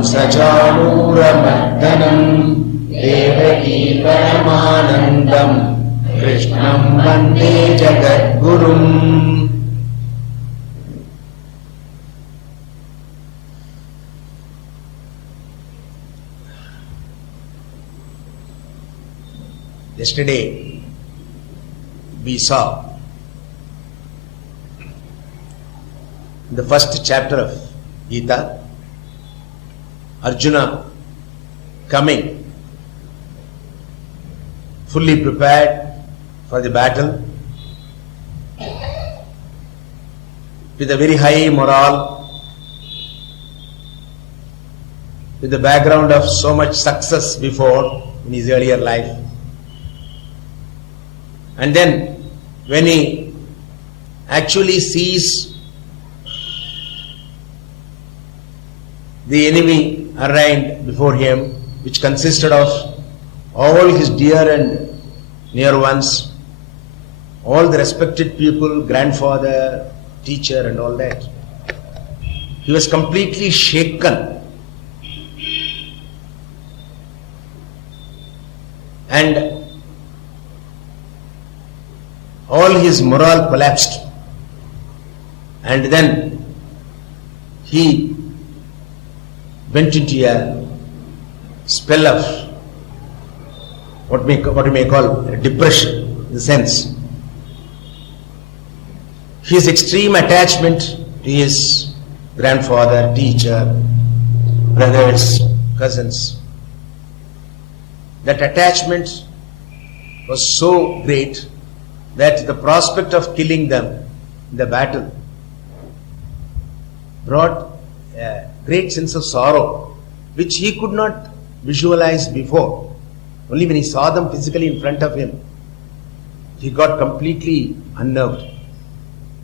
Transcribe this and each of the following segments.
कंसचाणूरमर्दनम् देवकी परमानन्दम् कृष्णं वन्दे जगद्गुरुम्. Yesterday we saw the first chapter of Gita, Arjuna coming fully prepared for the battle with a very high morale, with the background of so much success before in his earlier life. And then when he actually sees the enemy arrayed before him, which consisted of all his dear and near ones, all the respected people, grandfather, teacher and all that, he was completely shaken. And all his morale collapsed, and then he went into a spell of what you may call a depression, in the sense his extreme attachment to his grandfather, teacher, brothers, cousins. That attachment was so great that the prospect of killing them in the battle brought a great sense of sorrow, which he could not visualize before. Only when he saw them physically in front of him, he got completely unnerved.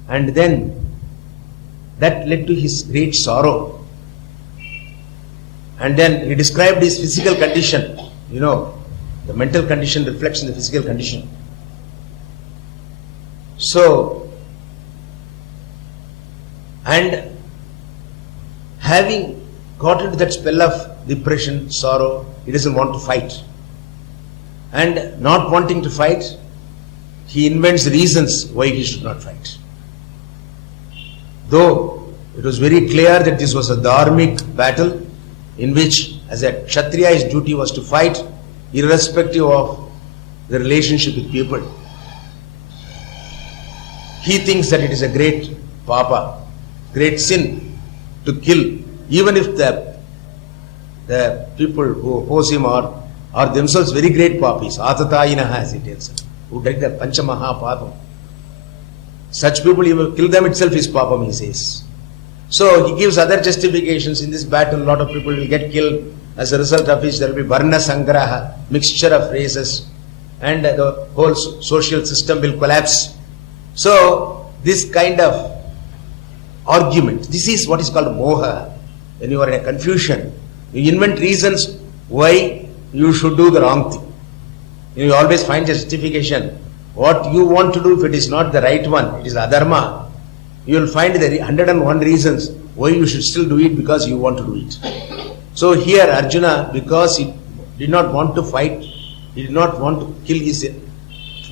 And then that led to his great sorrow. And then he described his physical condition. You know, the mental condition reflects in the physical condition. So, and having got into that spell of depression, sorrow, he doesn't want to fight. And not wanting to fight, he invents reasons why he should not fight. Though it was very clear that this was a dharmic battle in which, as a Kshatriya, his duty was to fight irrespective of the relationship with people. He thinks that it is a great papa, great sin to kill, even if the people who oppose him are themselves very great papis, atatayinaha, as he tells, who did the panchamaha papam. Such people, you will kill them itself is papam, he says. So he gives other justifications. In this battle, a lot of people will get killed. As a result of which there will be varna sangraha, mixture of races, and the whole social system will collapse. So this kind of argument, this is what is called moha. When you are in a confusion, you invent reasons why you should do the wrong thing. You always find justification. What you want to do, if it is not the right one, it is adharma, you will find the 101 reasons why you should still do it because you want to do it. So here Arjuna, because he did not want to fight, he did not want to kill his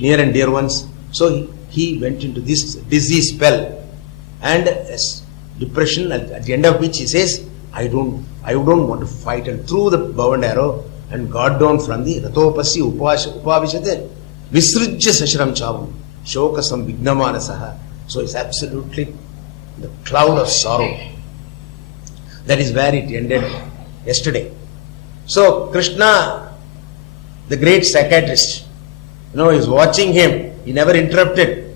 near and dear ones, so he went into this disease spell and depression, at the end of which he says, I don't want to fight, and threw the bow and arrow and got down from the ratopasi upavishate visrujya sashram chavam shokasam vignamanasaha. So it's absolutely the cloud of sorrow. That is where it ended yesterday. So Krishna, the great psychiatrist, he is watching him. He never interrupted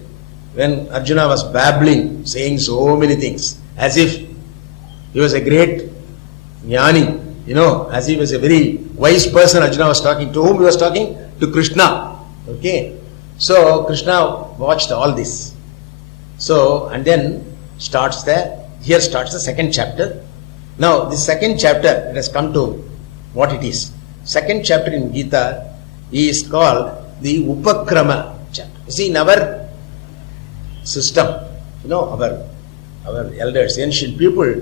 when Arjuna was babbling, saying so many things, as if he was a great jnani, as if he was a very wise person. Arjuna was talking. To whom he was talking? To Krishna. Okay. So Krishna watched all this. So, and then here starts the second chapter. Now, this second chapter, it has come to what it is. Second chapter in Gita is called the Upakrama chapter. You see, in our system, our elders, ancient people,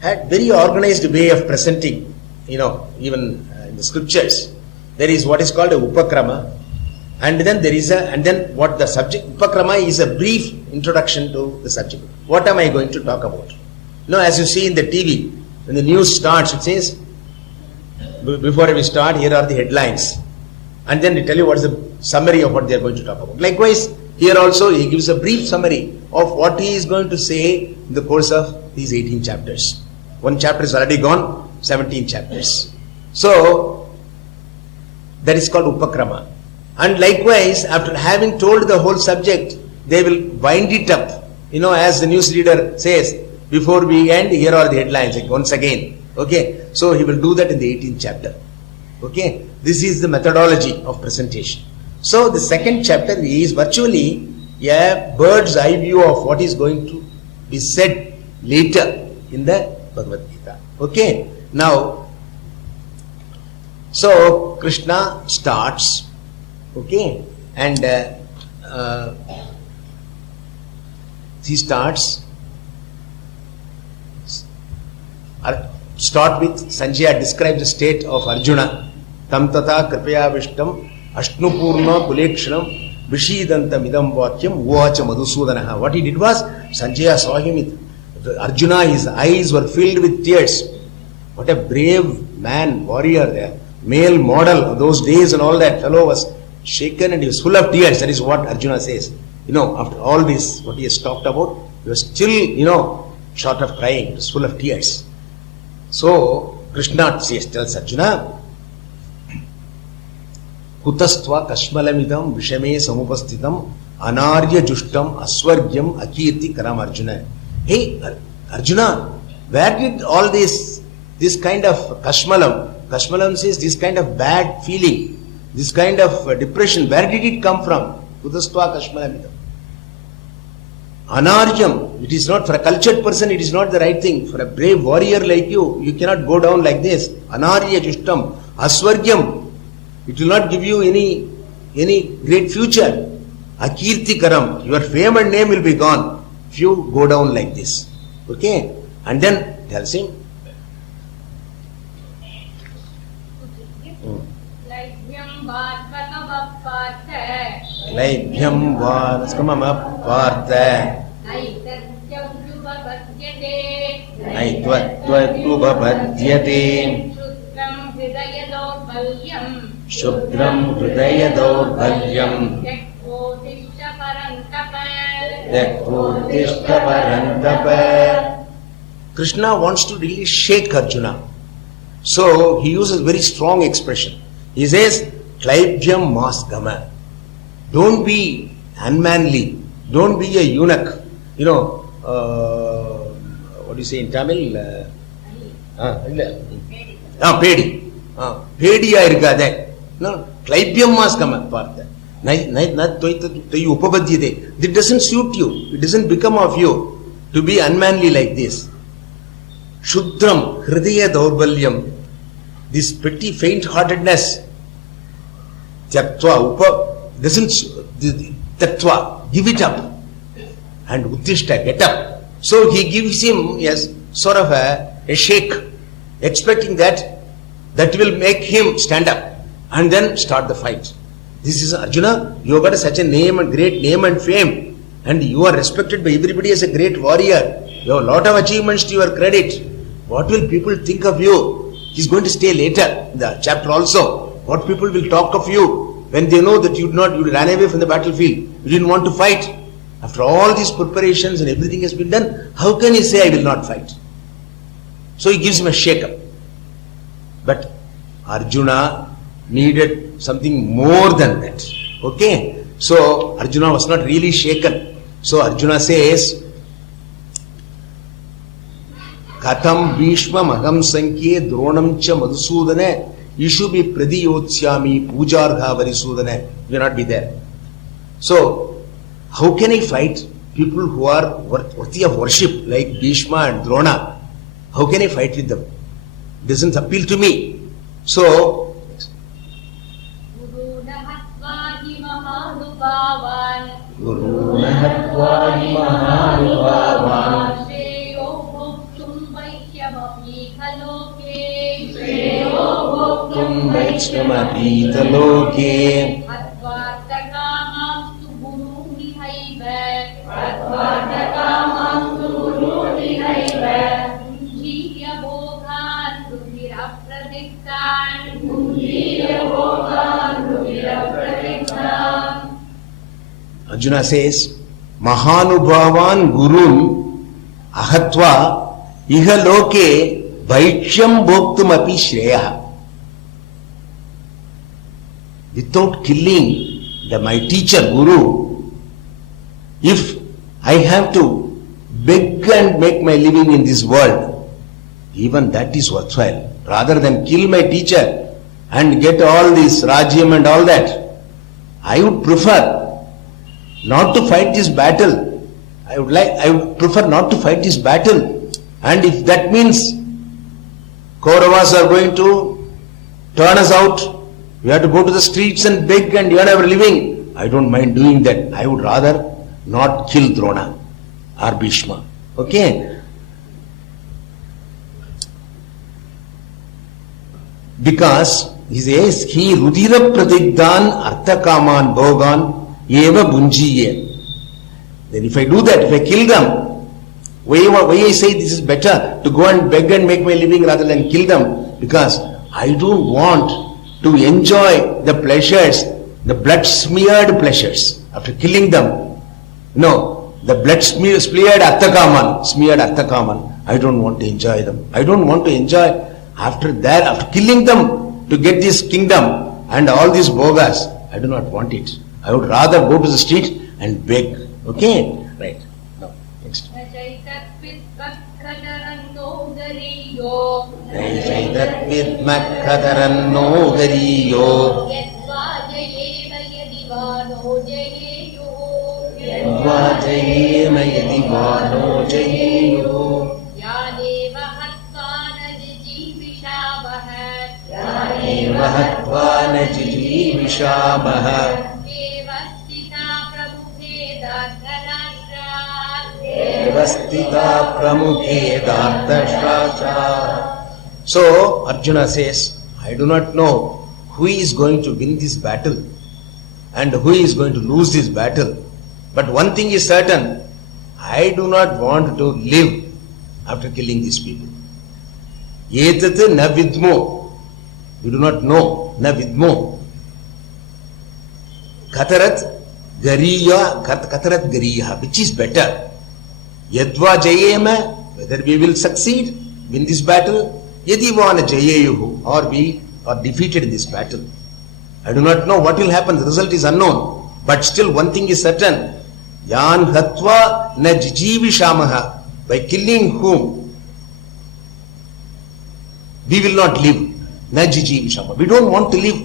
had very organized way of presenting, even in the scriptures. There is what is called a upakrama, and then what the subject, upakrama is a brief introduction to the subject. What am I going to talk about? As you see in the TV, when the news starts, it says, before we start, here are the headlines. And then they tell you what is the summary of what they are going to talk about. Likewise, here also he gives a brief summary of what he is going to say in the course of these 18 chapters. One chapter is already gone, 17 chapters. So, that is called upakrama. And likewise, after having told the whole subject, they will wind it up. As the news reader says, before we end, here are the headlines, like once again. Okay, so he will do that in the 18th chapter. Okay, this is the methodology of presentation. So the second chapter is virtually a bird's eye view of what is going to be said later in the Bhagavad Gita. Okay, now, so Krishna starts, okay, and he starts. Start with Sanjaya describes the state of Arjuna. Tam tata kripaya vishtam ashnupurna kulekshanam vishidantam idam vakyam uvacha madhusudanaha. What he did was, Sanjaya saw him, Arjuna, his eyes were filled with tears. What a brave man, warrior there, male model of those days, and all that fellow was shaken and he was full of tears. That is what Arjuna says. After all this, what he has talked about, he was still, short of crying, he was full of tears. So, Krishna tells Arjuna, Kutastva kashmalamidam vishame samupastitam anarya jushtam aswargyam akirti karam Arjuna. Hey, Arjuna, where did all this kind of Kashmalam says this kind of bad feeling, this kind of depression, where did it come from? Kutastva kashmalamidam. Anaryam, it is not, for a cultured person, it is not the right thing. For a brave warrior like you cannot go down like this. Anarya jushtam, aswargyam, it will not give you any great future. Akirti karam, your fame and name will be gone if you go down like this. Okay? And then tells him, Laibhyam Vaskamama Partha Naitvatvatubhapadyate Shubhram Hridayado Bhalyam Yaktotishta Parantapa. Krishna wants to really shake Arjuna. So he uses very strong expression. He says, Klaibhyam Masgama. Don't be unmanly. Don't be a eunuch. What do you say in Tamil? Pedi. Pediya irukade. No, Klaibhyam Masgama partha. It doesn't suit you. It doesn't become of you to be unmanly like this. Shudram Hridaya Daurbalyam. This petty faint-heartedness. Tyaktva doesn't tattva, give it up, and uttishta, get up. So he gives him sort of a shake, expecting that will make him stand up and then start the fight. This is Arjuna, you have got such a name and great name and fame, and you are respected by everybody as a great warrior. You have a lot of achievements to your credit. What will people think of you? He's going to stay later in the chapter also. What people will talk of you when they know that you ran away from the battlefield, you didn't want to fight. After all these preparations and everything has been done, how can he say, I will not fight? So he gives him a shake-up. But Arjuna needed something more than that. Okay? So Arjuna was not really shaken. So Arjuna says, Katham Bhishma Magam Sankye Dronam Cha Madhusudane Ishubi Pradiyotsyami Pujargha Varisudane. Will not be there. So, how can I fight people who are worthy of worship like Bhishma and Drona? How can I fight with them? It doesn't appeal to me. So, Guru Nahatvahi Mahanubavan भैक्षमपीतलोके अत्वार्थकामांस्तु गुरुमिहैव भुञ्जीय भोगान् रुधिरप्रदिक्तान् Arjuna says, Mahanubhavan Gurun Ahatva Ihaloke Vaichyam Bhoktum Api Shreya. Without killing my teacher, Guru, if I have to beg and make my living in this world, even that is worthwhile. Rather than kill my teacher and get all this Rajyam and all that, I would prefer not to fight this battle. I would prefer not to fight this battle. And if that means Kauravas are going to turn us out, we have to go to the streets and beg and earn our living, I don't mind doing that. I would rather not kill Drona or Bhishma. Okay? Because he says, he Rudira Pradigdan Arthakaman Bhogan Eva Bunjiye. Then if I do that, if I kill them, why I say this is better to go and beg and make my living rather than kill them? Because I don't want to enjoy the pleasures, the blood smeared pleasures after killing them. No, the blood smeared Arthakaman, I don't want to enjoy them. I don't want to enjoy after that, after killing them to get this kingdom and all these bhogas. I do not want it. I would rather go to the street and beg. Okay? Right. Now, next. So Arjuna says, I do not know who is going to win this battle and who is going to lose this battle. But one thing is certain, I do not want to live after killing these people. Etat na vidmo. We do not know. Na vidmo. Katarat gariya. Which is better? Yadva jayema, whether we will succeed, win this battle, yadivana jayeyuhu, or we are defeated in this battle. I do not know what will happen, the result is unknown. But still one thing is certain, yan hatva na jijivishamaha, by killing whom we will not live. Na jijivishamaha, we don't want to live.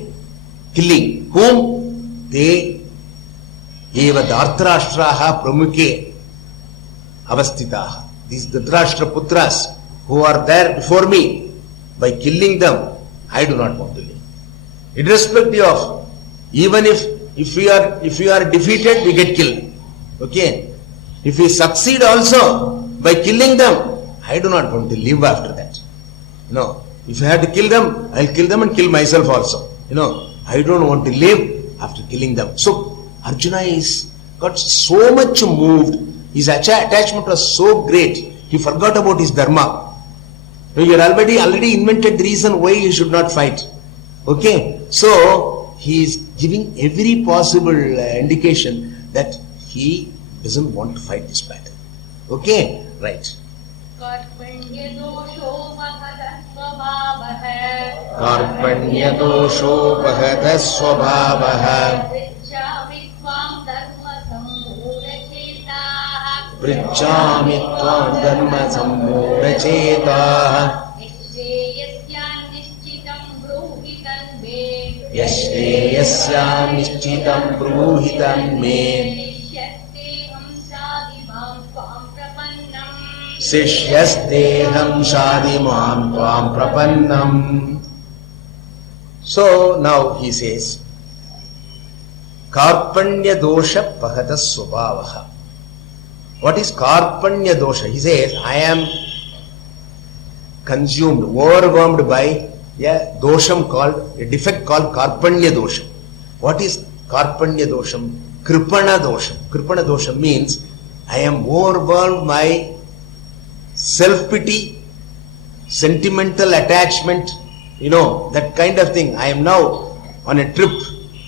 Killing whom? They eva dhartarashtraha pramukhe avastitaha. These Dhritarashtra Putras who are there before me, by killing them, I do not want to live. Irrespective of, even if we are defeated, we get killed. Okay? If we succeed also by killing them, I do not want to live after that. No. If I have to kill them, I'll kill them and kill myself also. I don't want to live after killing them. So Arjuna got so much moved. His attachment was so great, he forgot about his dharma. You had already invented the reason why he should not fight. Okay? So, he is giving every possible indication that he doesn't want to fight this battle. Okay? Right. Karpanya dosho bhagata swabhavaha Pritchami tvam dharma sammudachetaha Yashreyasya nishchitam bruhitam me Sishyasteham shadimam tvam prapannam. So now he says, Karpanya dosha pahata swabhavaha. What is Karpanya dosha? He says, I am consumed, overwhelmed by a dosham called, a defect called Karpanya dosham. What is Karpanya dosham? Kripana dosham. Kripana dosham means I am overwhelmed by self-pity, sentimental attachment, that kind of thing. I am now on a trip,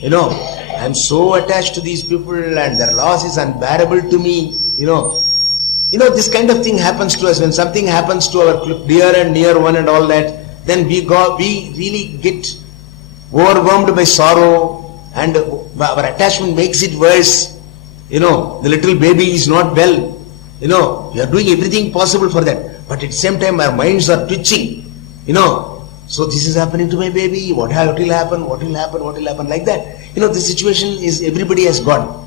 I am so attached to these people and their loss is unbearable to me, this kind of thing happens to us. When something happens to our dear and near one and all that, then we really get overwhelmed by sorrow and our attachment makes it worse. The little baby is not well. We are doing everything possible for that. But at the same time, our minds are twitching. So this is happening to my baby. What will happen? What will happen? What will happen? Like that. The situation is everybody has got,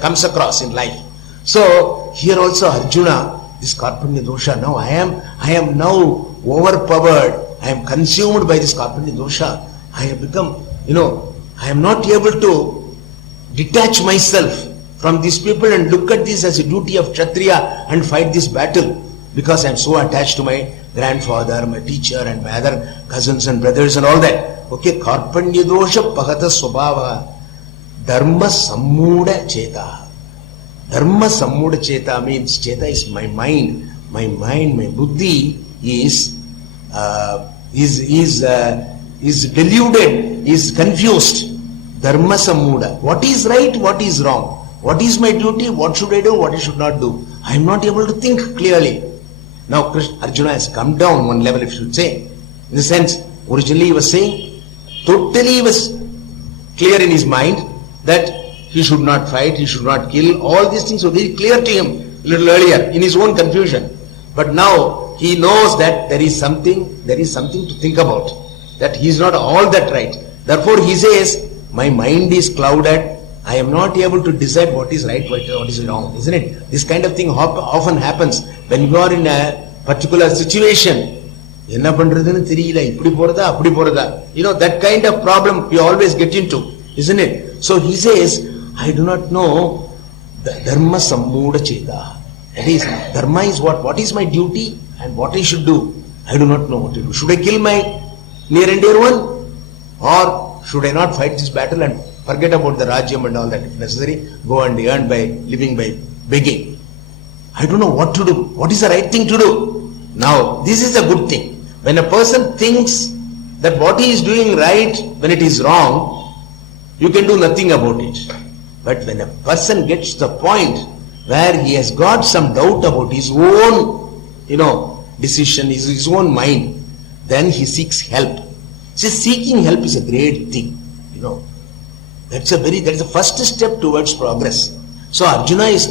comes across in life. So here also Arjuna, this Karpanya dosha. Now I am now overpowered. I am consumed by this Karpanya dosha. I have become, I am not able to detach myself from these people and look at this as a duty of Kshatriya and fight this battle because I am so attached to my grandfather, my teacher and my other cousins and brothers and all that. Okay, Karpanya dosha pahata swabhava dharma sammuda cheta. Dharma sammuda cheta means cheta is my mind. My buddhi is deluded, is confused. Dharma sammuda. What is right? What is wrong? What is my duty? What should I do? What I should not do? I am not able to think clearly. Now Arjuna has come down one level, if you should say. In the sense, originally he was saying, totally he was clear in his mind that he should not fight, he should not kill. All these things were very clear to him a little earlier in his own confusion. But now he knows that there is something to think about. That he is not all that right. Therefore he says, my mind is clouded. I am not able to decide what is right, what is wrong, isn't it? This kind of thing often happens when you are in a particular situation. That kind of problem you always get into, isn't it? So he says, I do not know the dharma sammuda cheta. That is, dharma is what is my duty and what I should do. I do not know what to do. Should I kill my near and dear one? Or should I not fight this battle and forget about the Rajyam and all that, if necessary, go and earn by living by begging. I don't know what to do. What is the right thing to do? Now, this is a good thing. When a person thinks that what he is doing right when it is wrong, you can do nothing about it. But when a person gets to the point where he has got some doubt about his own, decision, his own mind, then he seeks help. See, seeking help is a great thing, That's the first step towards progress. So Arjuna has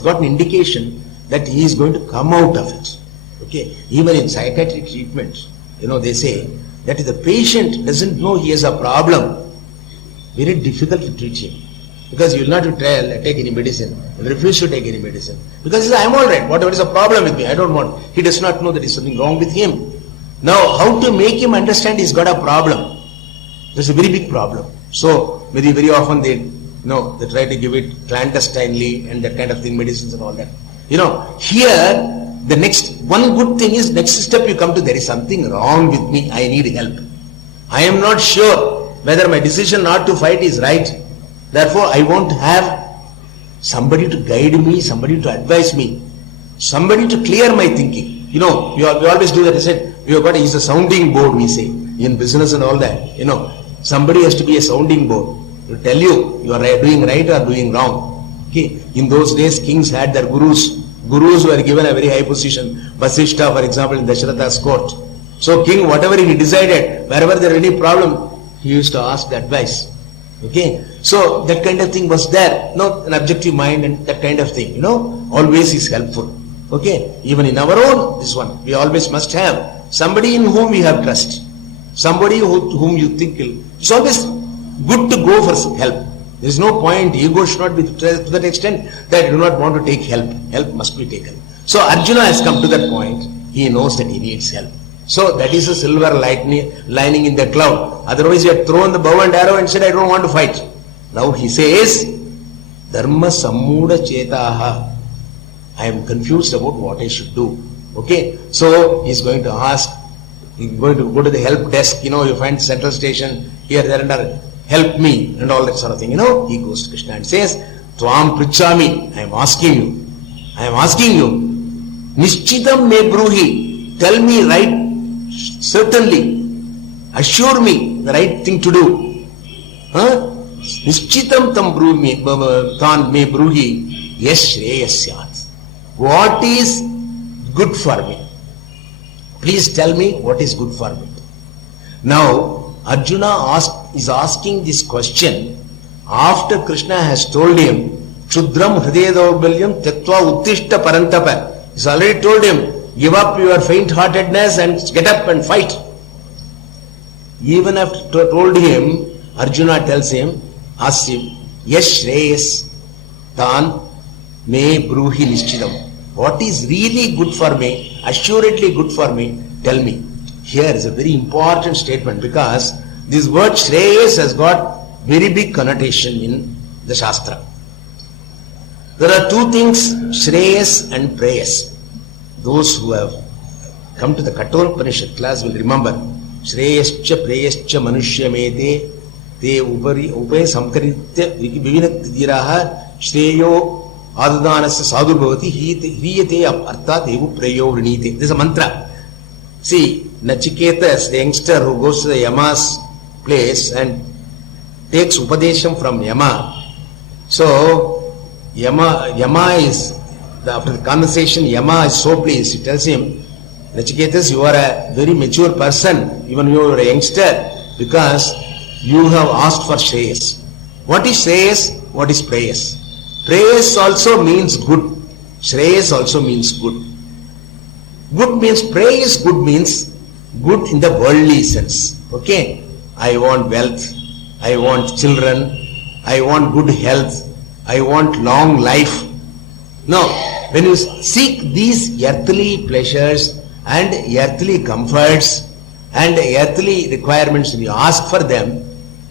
got an indication that he is going to come out of it. Okay, even in psychiatric treatment, they say that if the patient doesn't know he has a problem, very difficult to treat him. Because you will not take any medicine. He will refuse to take any medicine. Because he says, I am alright, whatever is a problem with me, I don't want. He does not know that there is something wrong with him. Now, how to make him understand he's got a problem? There's a very big problem. So, very often they try to give it clandestinely and that kind of thing, medicines and all that. Here, the next, one good thing is, next step you come to, there is something wrong with me, I need help. I am not sure whether my decision not to fight is right. Therefore, I won't have somebody to guide me, somebody to advise me, somebody to clear my thinking. We always do that. I said, he's a sounding board, we say, in business and all that. Somebody has to be a sounding board to tell you are doing right or doing wrong. Okay. In those days, kings had their gurus. Gurus were given a very high position. Vasishtha, for example, in Dasharatha's court. So king, whatever he decided, wherever there was any problem, he used to ask the advice. Okay. So that kind of thing was there. An objective mind and that kind of thing, always is helpful. Okay. Even in our own, this one, we always must have somebody in whom we have trust. Somebody whom you think will. It's always good to go for help. There is no point. Ego should not be to that extent that you do not want to take help. Help must be taken. So Arjuna has come to that point. He knows that he needs help. So that is a silver lining in the cloud. Otherwise he had thrown the bow and arrow and said, I don't want to fight. Now he says, Dharma sammuda chetaha. I am confused about what I should do. Okay. So he is going to ask You go to the help desk, you find central station, here, there and there, help me, and all that sort of thing, He goes to Krishna and says, Tvam Prichami, I am asking you, Nishchitam me bruhi, tell me right, certainly, assure me the right thing to do. Nishchitam tam tan me bruhi, yes shreyasyat. What is good for me? Please tell me what is good for me. Now, Arjuna is asking this question after Krishna has told him, Chudram hridaya daurbalyam tyaktva uttishta parantapa. He's already told him, give up your faint-heartedness and get up and fight. Even after told him, Arjuna tells him, asks him, yes shreyas tan me bruhi nishchidam. What is really good for me, assuredly good for me, tell me. Here is a very important statement because this word Shreyas has got very big connotation in the Shastra. There are two things, Shreyas and Preyas. Those who have come to the Kathopanishad class will remember Shreyascha Preyascha Manushyamete Te Upari Samkaritya Vivinakti Diraha Shreyo Adadanasya sadhu bhavati hriyate arthat evu preyo vrinite. This is a mantra. See, Nachiketas, the youngster who goes to the Yama's place and takes upadesham from Yama. So, Yama is, after the conversation, Yama is so pleased. He tells him, Nachiketas, you are a very mature person, even you are a youngster, because you have asked for Shreyas. What is Shreyas? What is Preyas? Preyas also means good. Shreyas also means good. Good means, Preyas good means good in the worldly sense. Okay? I want wealth. I want children. I want good health. I want long life. No. When you seek these earthly pleasures and earthly comforts and earthly requirements, when you ask for them,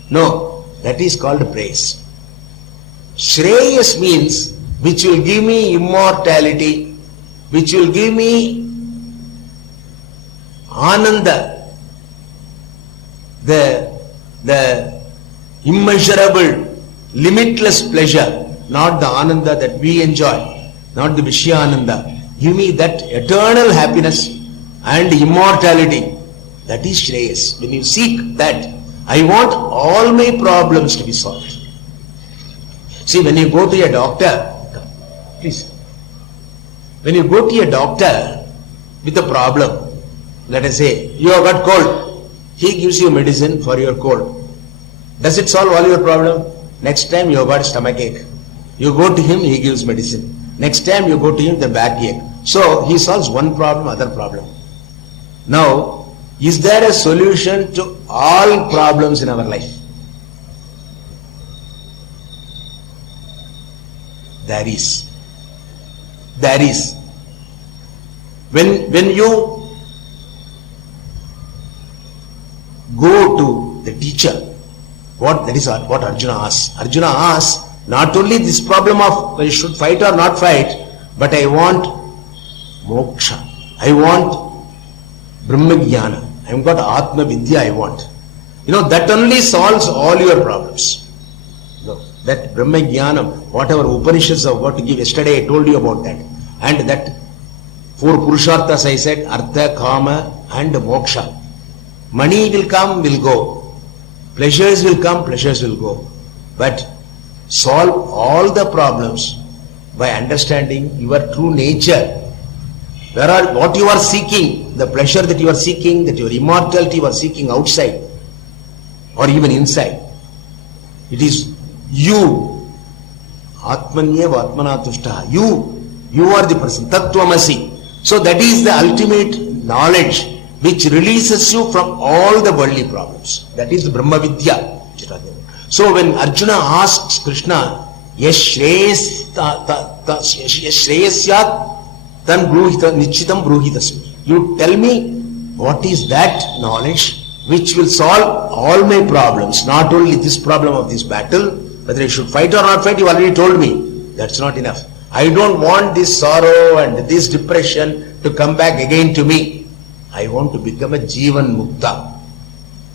no, that is called praise. Shreyas means which will give me immortality, which will give me ananda, the immeasurable, limitless pleasure, not the ananda that we enjoy, not the Vishyananda. Give me that eternal happiness and immortality. That is Shreyas. When you seek that, I want all my problems to be solved. See, when you go to a doctor, please, when you go to a doctor with a problem, let us say, you have got cold, he gives you medicine for your cold. Does it solve all your problem? Next time you have got stomachache. You go to him, he gives medicine. Next time you go to him, the backache. So, he solves one problem, other problem. Now, is there a solution to all problems in our life? There is. There is. When you go to the teacher, that is what Arjuna asks. Arjuna asks, not only this problem of I should fight or not fight, but I want moksha. I want Brahma-jnana. I have got Atma Vidya I want. That only solves all your problems. That Brahma-jnanam, whatever Upanishads have got to give, yesterday I told you about that. And that 4 Purusharthas I said, Artha, Kama and Moksha. Money will come, will go. Pleasures will come, pleasures will go. But solve all the problems by understanding your true nature. What you are seeking, the pleasure that you are seeking, that your immortality you are seeking outside or even inside. It is you. Atmanyeva Atmanatushta. You are the person. Tattvamasi. So that is the ultimate knowledge which releases you from all the worldly problems. That is the Brahma Vidya. So when Arjuna asks Krishna, yes Shreyas Shreyasya tan bruhita nichitam bruhitasmi. You tell me what is that knowledge which will solve all my problems, not only this problem of this battle, whether I should fight or not fight, you already told me. That's not enough. I don't want this sorrow and this depression to come back again to me. I want to become a Jivan Mukta.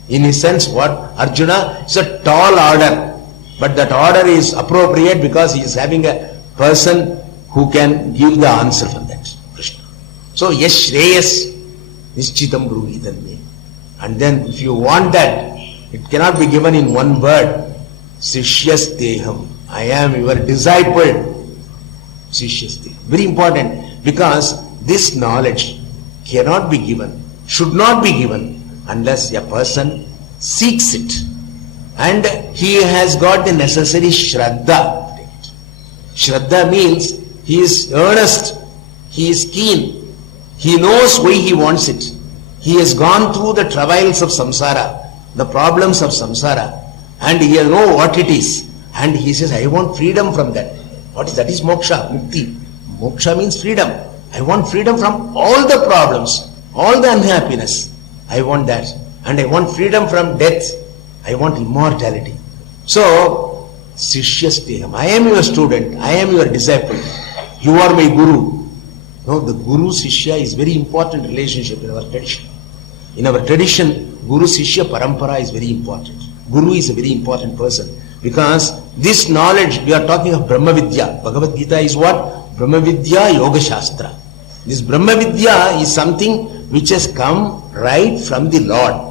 In a sense, what? Arjuna, it's a tall order. But that order is appropriate because he is having a person who can give the answer for that. Krishna. So, yes, Shreyas, Nishchitam Bruhitam me. And then if you want that, it cannot be given in one word. Sishyas Teham. I am your disciple. Sishyas Teham. Very important, because this knowledge cannot be given, should not be given, unless a person seeks it. And he has got the necessary Shraddha. Shraddha means he is earnest, he is keen, he knows why he wants it. He has gone through the travails of samsara, the problems of samsara, and he knows what it is. And he says, I want freedom from that. What is that? Is moksha, mukti. Moksha means freedom. I want freedom from all the problems, all the unhappiness. I want that. And I want freedom from death. I want immortality. So, Sishyas Teham. I am your student. I am your disciple. You are my guru. No, the guru-sishya is very important relationship in our tradition. In our tradition, guru-sishya parampara is very important. Guru is a very important person. Because this knowledge, we are talking of Brahma Vidya. Bhagavad Gita is what? Brahma Vidya Yoga Shastra. This Brahma Vidya is something which has come right from the Lord.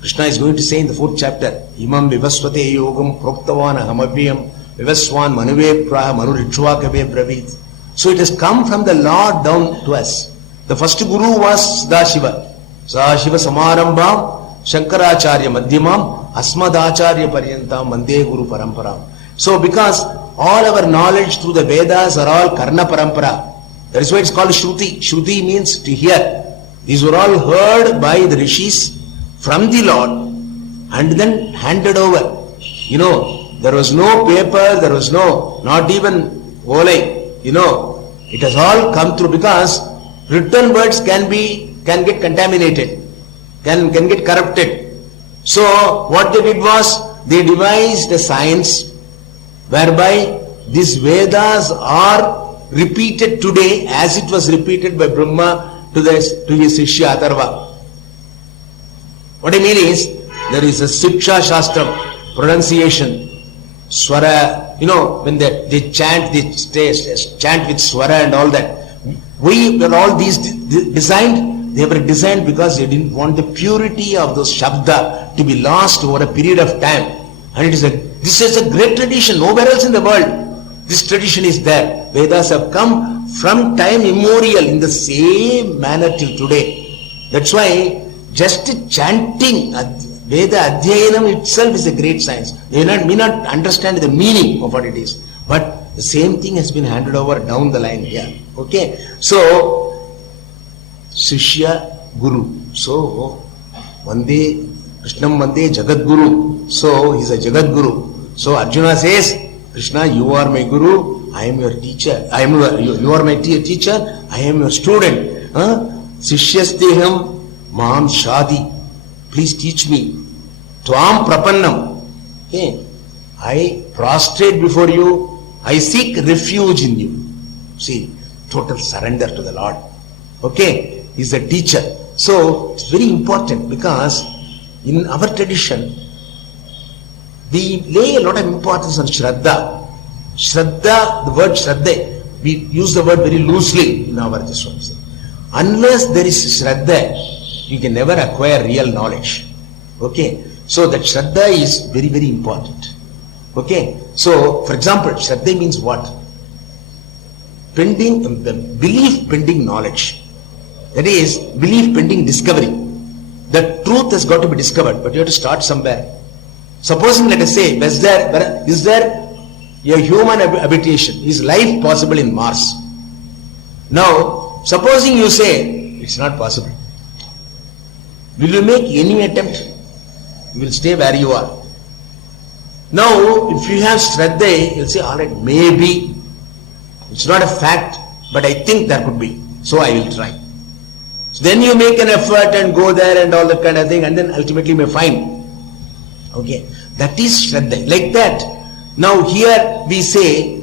Krishna is going to say in the 4th chapter, Imam Vivasvate Yogam Proktavan Ahamabhyam Vivaswan Manuve Praha Manu Richvakave Bravit. So it has come from the Lord down to us. The first Guru was Sadashiva. Sadashiva Samarambham Shankaracharya Madhyamam Asmadacharya Paryantam Mande Guru Paramparam. So because all our knowledge through the Vedas are all Karna Parampara. That is why it's called Shruti. Shruti means to hear. These were all heard by the rishis from the Lord and then handed over. You know, there was no paper, there was no, not even volay. You know, it has all come through because written words can get contaminated, can get corrupted. So what they did was, they devised a science whereby these Vedas are repeated today as it was repeated by Brahma to his Shishya Atharva. What I mean is, there is a Siksha Shastra, pronunciation, Swara, you know, when they chant, they chant with Swara and all that. We were all these designed, they were designed because they didn't want the purity of those Shabda to be lost over a period of time. And this is a great tradition, nowhere else in the world. This tradition is there. Vedas have come from time immemorial in the same manner till today. That's why just chanting Veda Adhyayanam itself is a great science. They may not understand the meaning of what it is. But the same thing has been handed over down the line here. Okay? So, Sishya Guru. So, Vande, Krishnam Vande Jagat Guru. So, he is a Jagat Guru. So, Arjuna says, Krishna, you are my Guru, I am your teacher. You are my teacher, I am your student. Sishyasteham Maam Shadi. Please teach me. Tvam Prapannam. Okay. I prostrate before you. I seek refuge in you. See, total surrender to the Lord. Okay. He's a teacher. So, it's very important because in our tradition, we lay a lot of importance on Shraddha. Shraddha, the word Shraddha, we use the word very loosely in our this one. Unless there is Shraddha, you can never acquire real knowledge. Okay? So that Shraddha is very, very important. Okay? So, for example, Shraddha means what? Belief pending knowledge. That is, belief pending discovery. The truth has got to be discovered, but you have to start somewhere. Supposing, let us say, is there a human habitation? Is life possible in Mars? Now, supposing you say, it's not possible. Will you make any attempt? You will stay where you are. Now, if you have Shraddha, you'll say, alright, maybe, it's not a fact, but I think there could be, so I will try. So then you make an effort and go there and all that kind of thing, and then ultimately you may find. Okay, that is Shraddha. Like that. Now here we say,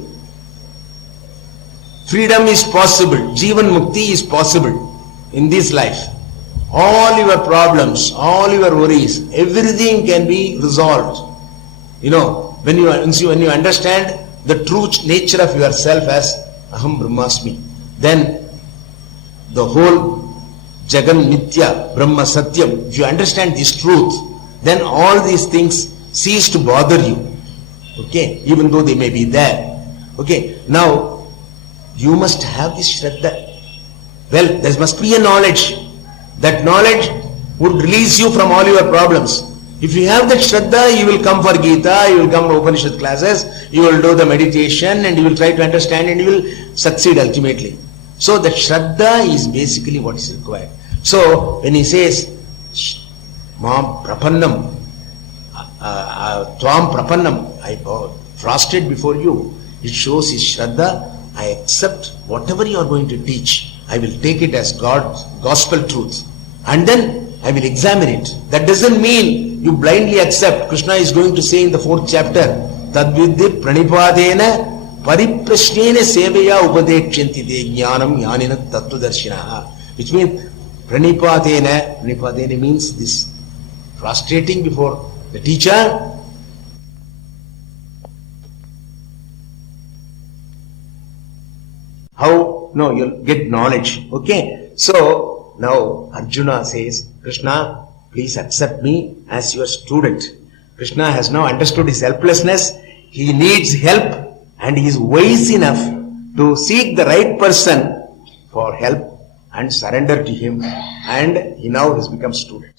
freedom is possible, Jivan Mukti is possible. in this life. All your problems, all your worries, everything can be resolved. You know, when you understand the true nature of yourself as Aham Brahmasmi, then the whole Jagan Nitya, Brahma Satyam, if you understand this truth, then all these things cease to bother you. Okay, even though they may be there. Okay, now you must have this Shraddha. Well, there must be a knowledge. That knowledge would release you from all your problems. If you have that Shraddha, you will come for Gita, you will come to Upanishad classes, you will do the meditation and you will try to understand and you will succeed ultimately. So that Shraddha is basically what is required. So when he says, Mam Prapannam, Tvam Prapannam, I prostrate before you, it shows his Shraddha. I accept whatever you are going to teach. I will take it as God's gospel truth. And then I will examine it. That doesn't mean you blindly accept. Krishna is going to say in the 4th chapter, Tadvidhi pranipadena pariprashnena seveya upadekshyanti de jnanam jnanina tattvadarshinaha. Which means pranipadena means this prostrating before the teacher. How? No, you'll get knowledge. Okay. So, now Arjuna says, Krishna, please accept me as your student. Krishna has now understood his helplessness. He needs help and he is wise enough to seek the right person for help and surrender to him. And he now has become student.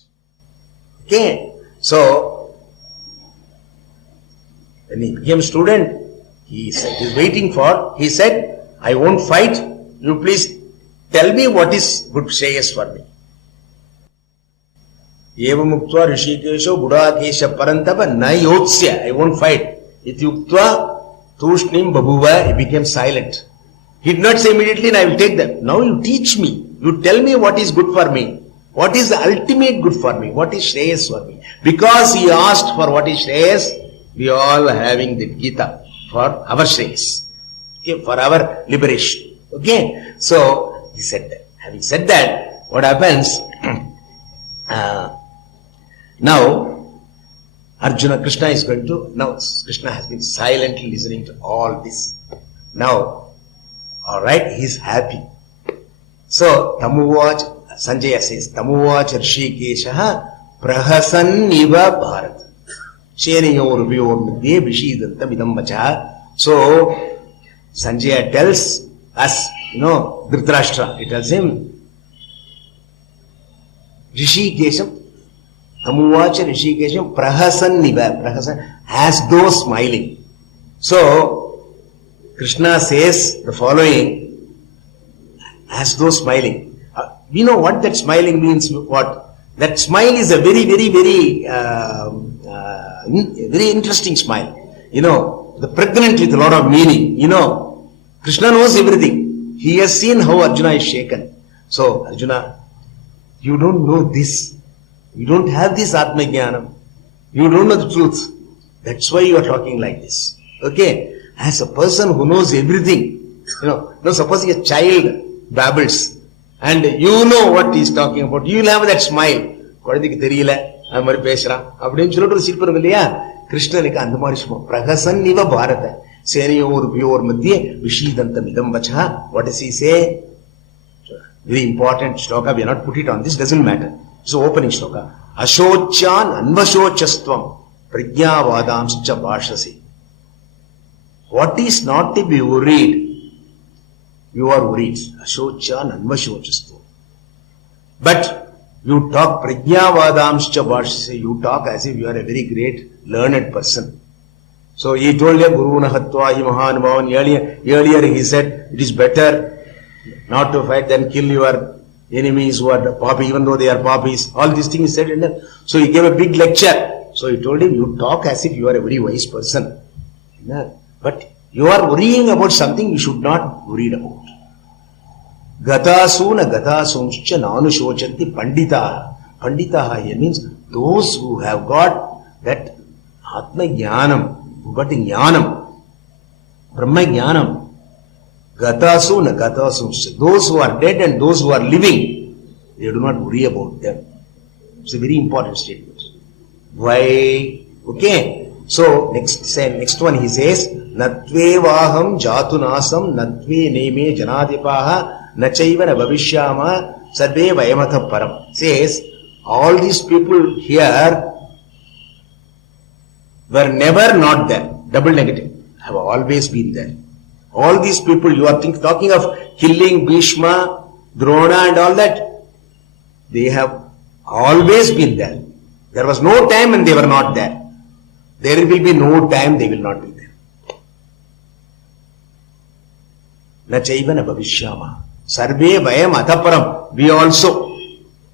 Okay. So, when he became student, he is waiting for, he said, I won't fight. You please tell me what is good shreyas for me. Evamuktva Rishikesho Budakesha Parantapa na yotsya. I won't fight. Ityuktva Tushnim Babuva. He became silent. He did not say immediately, I will take that. Now you teach me. You tell me what is good for me. What is the ultimate good for me? What is shreyas for me? Because he asked for what is shreyas, we all are having the Gita for our shreyas. Okay, for our liberation. Okay, so he said that. Having said that, what happens? Now Arjuna, Krishna is going to. Now Krishna has been silently listening to all this. Now, all right, he is happy. So Tamuvach, Sanjaya says, Tamuvach Rishikeshaha Prahasanniva Bharat Sheniyor Vyor Midye Vishidantam Idam Vacha. So Sanjaya tells us, Dhritarashtra, he tells him, Rishikesham, Tamuvacha Rishikesham, Prahasanniva, Prahasan, as though smiling. So, Krishna says the following, as though smiling. We know what that smiling means, what? That smile is a very, very, very, very interesting smile. The pregnant with a lot of meaning. Krishna knows everything. He has seen how Arjuna is shaken. So, Arjuna, you don't know this. You don't have this Atma Jnanam. You don't know the truth. That's why you are talking like this. Okay? As a person who knows everything, now supposing a child babbles and you know what he is talking about, you will have that smile. குழந்தைக்கு தெரியல அது மாதிரி பேசுறான் அப்படின்னு சொல்லிட்டு ஒரு சிரிப்பு இருக்கு இல்லையா? கிருஷ்ணனுக்கு அந்த மாதிரி சும்மா பிரகசன்னிவ பாரத சேனையோர் பியோர் மத்திய விஷீதந்தம் இதம் வச்சா. What does he say? Very important shloka. We are not put it on this, doesn't matter. It's an opening shloka. Ashocyan anvashocastvam pragyavadamscha bhashasi. What is not to be worried? You are worried. Ashocyan anvashocastvam. But you talk pragyavadamscha bhashasi. You talk as if you are a very great learned person. So he told him, Guru Nahatva hi Mahanubhavan. Earlier he said, it is better not to fight than kill your enemies who are poppy, even though they are poppies. All these things he said. So he gave a big lecture. So he told him, you talk as if you are a very wise person. But you are worrying about something you should not worry about. Gatasuna gatasumscha nanushocanti panditaha. Panditaha here means those who have got that Atma Jnanam, who got the Jnanam, Brahma Jnanam. Gatasuna gatasumscha. Those who are dead and those who are living, They do not worry about them. It's a very important statement. Why? Okay. So next one he says, Natve vaham jatunasam natve neme janadipaha nachaiva na bhavishyama sarve vayamatha param. Says, all these people here were never not there. Double negative. Have always been there. All these people you are talking of killing Bhishma, Drona and all that, they have always been there. There was no time when they were not there. There will be no time they will not be there. Na chaiva na bhavishyama. Sarve vayam athaparam. We also,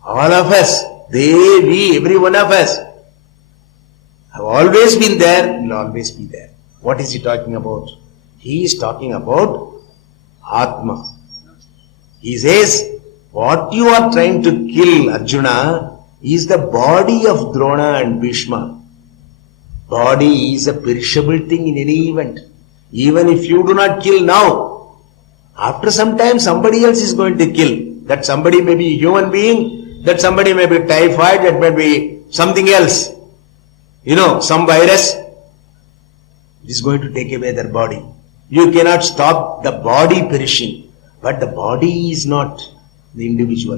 all of us, they, we, every one of us, have always been there, will always be there. What is he talking about? He is talking about Atma. He says, what you are trying to kill, Arjuna, is the body of Drona and Bhishma. Body is a perishable thing in any event. Even if you do not kill now, after some time somebody else is going to kill. That somebody may be a human being, that somebody may be typhoid, that may be something else. Some virus is going to take away their body. You cannot stop the body perishing, but the body is not the individual.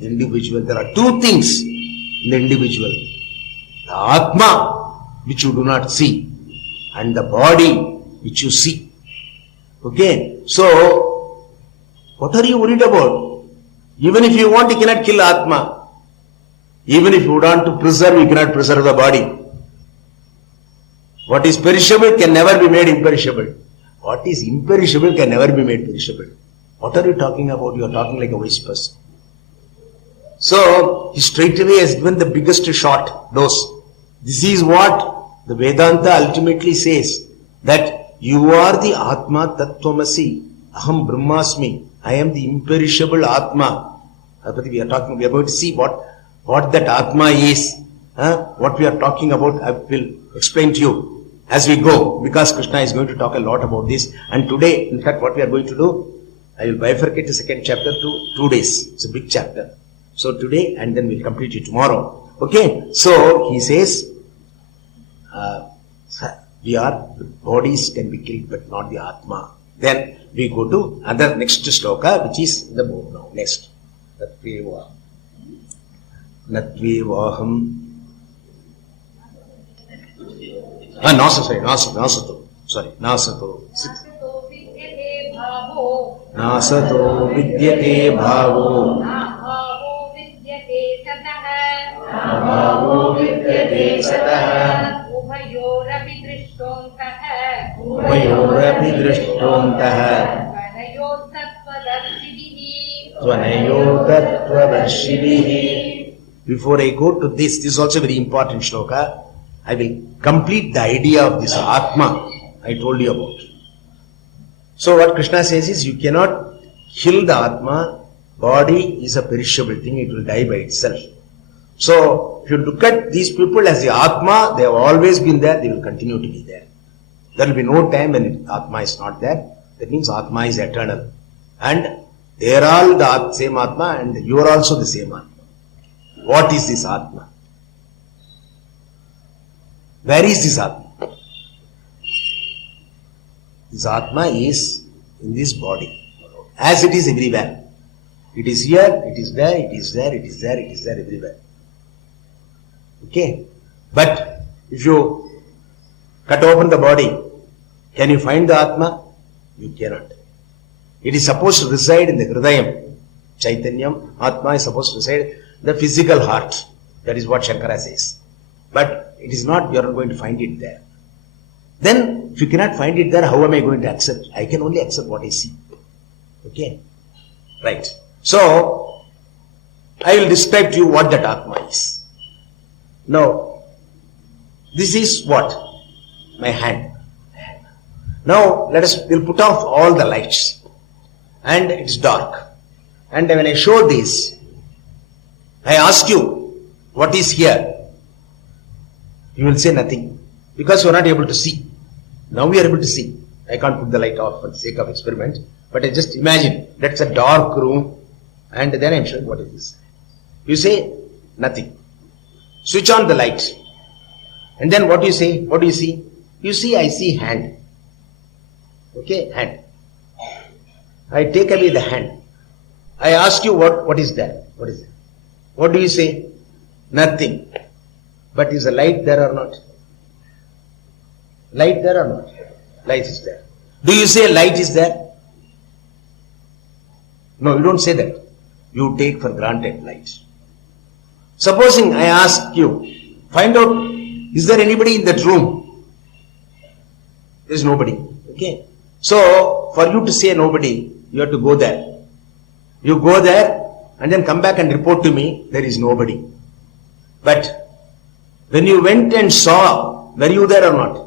The individual, there are two things in the individual. The Atma, which you do not see, and the body, which you see. Okay? So, what are you worried about? Even if you want, you cannot kill Atma. Even if you want to preserve, you cannot preserve the body. What is perishable can never be made imperishable. What is imperishable can never be made perishable. What are you talking about? You are talking like a wise person. So, he straightaway has given the biggest shot dose. This is what the Vedanta ultimately says, that you are the Atma Tattvamasi, Aham Brahmasmi, I am the imperishable Atma. We are going to see what that Atma is. What we are talking about, I will explain to you as we go, because Krishna is going to talk a lot about this. And today, in fact, what we are going to do, I will bifurcate the second chapter to 2 days. It's a big chapter. So today, and then we'll complete it tomorrow. Okay? So, he says, the bodies can be killed, but not the Atma. Then we go to next sloka, which is the book now. Next. Natvevaham. Nasato. Nasato vidyate bhavo. Bhavo vidyate satah. Ubhayorapi drishtontah. Tvanayor tattvadarshinihi. Before I go to this is also very important shloka. I will complete the idea of this Atma I told you about. So what Krishna says is, you cannot kill the Atma. Body is a perishable thing, it will die by itself. So, if you look at these people as the Atma, they have always been there, they will continue to be there. There will be no time when Atma is not there. That means Atma is eternal. And they are all the same Atma, and you are also the same Atma. What is this Atma? Where is this Atma? This Atma is in this body, as it is everywhere. It is here, it is there, it is there, it is there, it is there everywhere. Okay? But if you cut open the body, can you find the Atma? You cannot. It is supposed to reside in the Hridayam. Chaitanyam, Atma is supposed to reside in the physical heart. That is what Shankara says. But it is not, you are not going to find it there. Then, if you cannot find it there, how am I going to accept? I can only accept what I see. Okay? Right. So, I will describe to you what that Atma is. Now, this is what? My hand. Now, we'll put off all the lights. And it's dark. And when I show this, I ask you, what is here? You will say nothing. Because you are not able to see. Now we are able to see. I can't put the light off for the sake of experiment. But I just imagine, that's a dark room. And then I am showing what is this. You say nothing. Switch on the light. And then what do you say? What do you see? You see, I see hand. Okay, hand. I take away the hand. I ask you what is that? What is that? What do you say? Nothing. But is the light there or not? Light there or not? Light is there. Do you say light is there? No, you don't say that. You take for granted light. Supposing I ask you, find out, is there anybody in that room? There is nobody. Okay. So, for you to say nobody, you have to go there. You go there and then come back and report to me, there is nobody. But when you went and saw, were you there or not?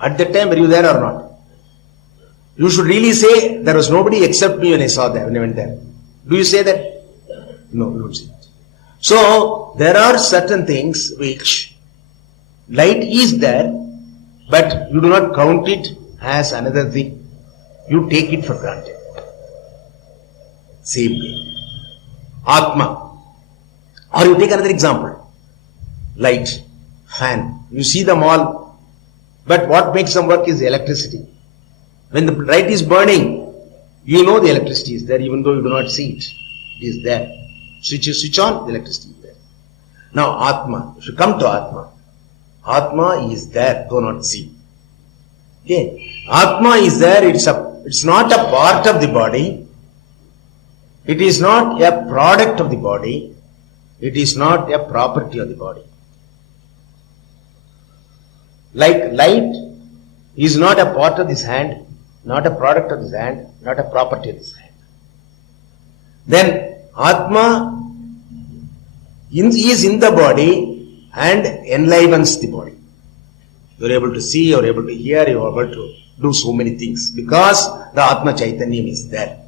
At that time, were you there or not? You should really say, there was nobody except me when I saw that, when I went there. Do you say that? No, you don't say that. So, there are certain things which light is there, but you do not count it as another thing. You take it for granted. Same way. Atma. Or you take another example. Light, fan. You see them all. But what makes them work is the electricity. When the light is burning, you know the electricity is there even though you do not see it. It is there. Switch on, the electricity is there. Now Atma. If you come to Atma, Atma is there, though not seen. Okay. Atma is there, it's not a part of the body. It is not a product of the body. It is not a property of the body. Like light is not a part of this hand, not a product of this hand, not a property of this hand. Then Atma is in the body and enlivens the body. You are able to see, you are able to hear, you are able to do so many things because the Atma Chaitanyam is there.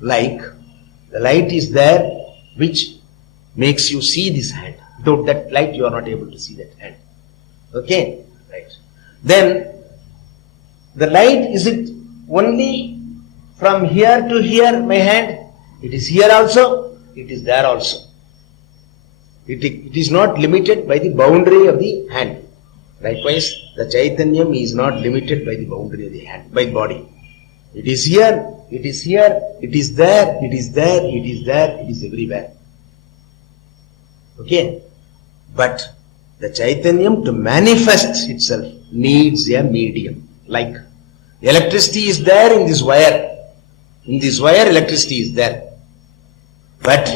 Like the light is there which makes you see this hand. Without that light you are not able to see that hand. Okay? Right. Then the light, is it only from here to here, my hand? It is here also, it is there also. It is not limited by the boundary of the hand. Likewise, the Chaitanyam is not limited by the boundary of the hand, by body. It is here, it is here, it is there, it is there, it is there, it is everywhere. Okay? But the Chaitanyam to manifest itself needs a medium. Like electricity is there in this wire. In this wire, electricity is there. But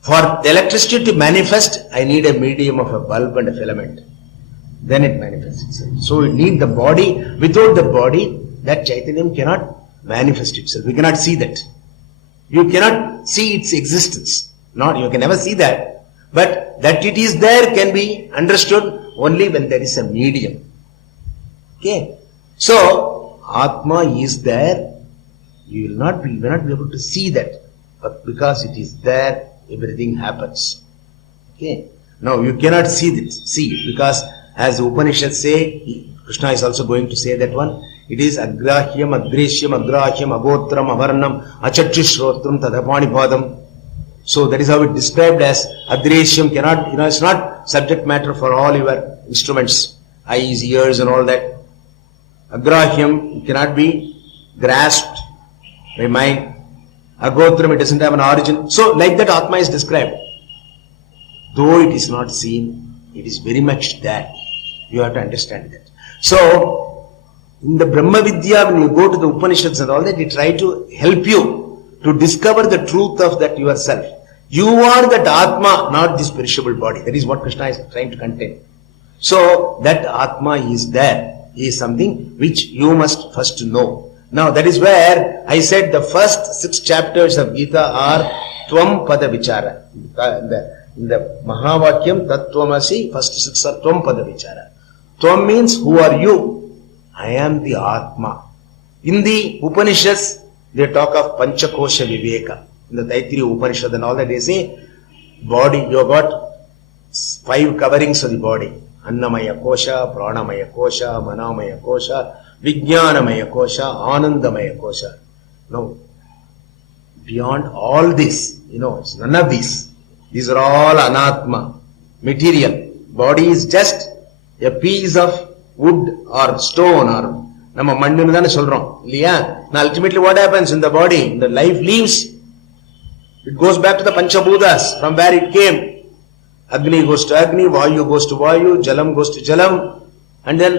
for the electricity to manifest, I need a medium of a bulb and a filament. Then it manifests itself. So you need the body. Without the body, that Chaitanyam cannot manifest itself. We cannot see that. You cannot see its existence. You can never see that. But that it is there can be understood only when there is a medium. Okay. So, Atma is there. You will not be able to see that. But because it is there, everything happens. Okay. Now you cannot see it because as the Upanishads say, Krishna is also going to say that one. It is agrahyam, adreshyam, agrahyam, agotram, avarnam, achatrishrotram, tadaphanipadam. So that is how it described as adreshyam cannot, it's not subject matter for all your instruments, eyes, ears and all that. Agrahyam cannot be grasped by mind. Agotram, it doesn't have an origin. So like that Atma is described. Though it is not seen, it is very much there. You have to understand that. So, in the Brahma Vidya, when you go to the Upanishads and all that, they try to help you to discover the truth of that yourself. You are that Atma, not this perishable body. That is what Krishna is trying to contain. So, that Atma is there, is something which you must first know. Now, that is where I said the first 6 chapters of Gita are Tvam Pada Vichara. In the Mahavakyam, Tattvamasi, first 6 are Tvam Pada Vichara. Tvam means, who are you? I am the Atma. In the Upanishads, they talk of Panchakosha Viveka. In the Taittiriya Upanishad and all that, they say, body, you have got 5 coverings of the body. Annamaya Kosha, Pranamaya Kosha, Manamaya Kosha, Vijnanamaya Kosha, Anandamaya Kosha. Now, beyond all this, it's none of these. These are all anatma, material. Body is just a piece of wood or stone or நம்ம மண்ணுன்னு தானே சொல்றோம் இல்லையா? Now ultimately what happens in the body? The life leaves. It goes back to the Panchabhutas from where it came. Agni goes to Agni, Vayu goes to Vayu, Jalam goes to Jalam, and then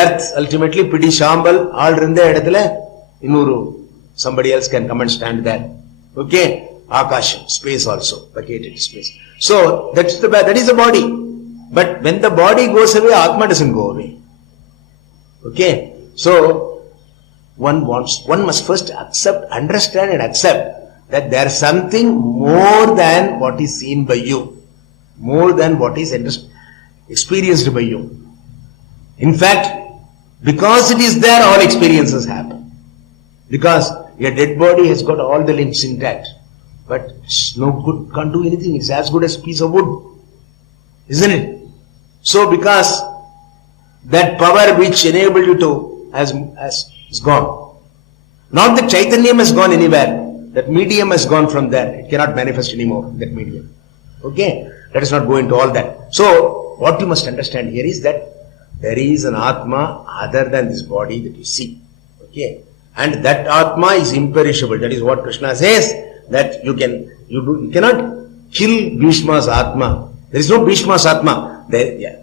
earth ultimately pidi shambal all irundha edathila innuru somebody else can come and stand there. Okay, Akasham, space also, vacated space. So that is the body. But when the body goes away, Atma doesn't go away. Okay, so one must first understand and accept that there is something more than what is seen by you, more than what is experienced by you. In fact, because it is there, all experiences happen. Because your dead body has got all the limbs intact, but it's no good, can't do anything. It's as good as a piece of wood, isn't it? So because that power which enabled you to is gone. Not that Chaitanyam has gone anywhere. That medium has gone from there. It cannot manifest anymore, that medium. Okay? Let us not go into all that. So, what you must understand here is that there is an Atma other than this body that you see. Okay? And that Atma is imperishable. That is what Krishna says, that you cannot kill Bhishma's Atma. There is no Bhishma's Atma.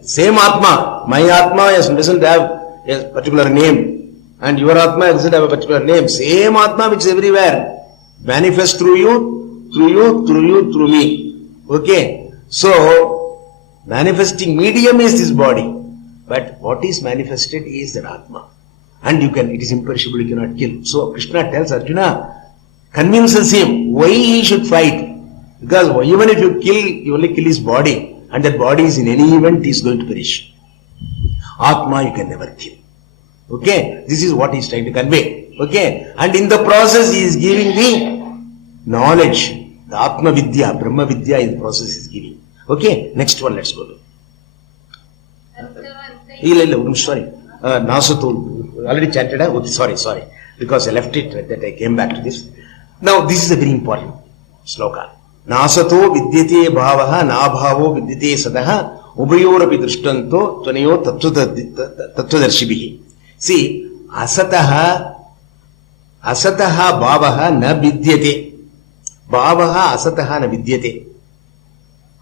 Same Atma. My Atma doesn't have a particular name. And your Atma doesn't have a particular name. Same Atma which is everywhere. Manifest through you, through me. Okay? So, manifesting medium is this body. But what is manifested is that Atma. And it is imperishable, you cannot kill. So, Krishna tells Arjuna, convinces him why he should fight. Because even if you kill, you only kill his body. And that body is in any event is going to perish. Atma you can never kill. Okay? This is what he is trying to convey. Okay? And in the process he is giving the knowledge. The Atma Vidya, Brahma Vidya in the process is giving. Okay? Next one, let's go to. Sorry. Nasatul. Already chanted. Sorry. Because I left it, that I came back to this. Now this is a very important sloka. Nasato vidyate bhavaha nabhavo vidyate sadaha ubayorapi drishtanto tvanayo tattvadarshibhihi. See, asataha bhavaha na vidyate. Bhavaha asataha na vidyate.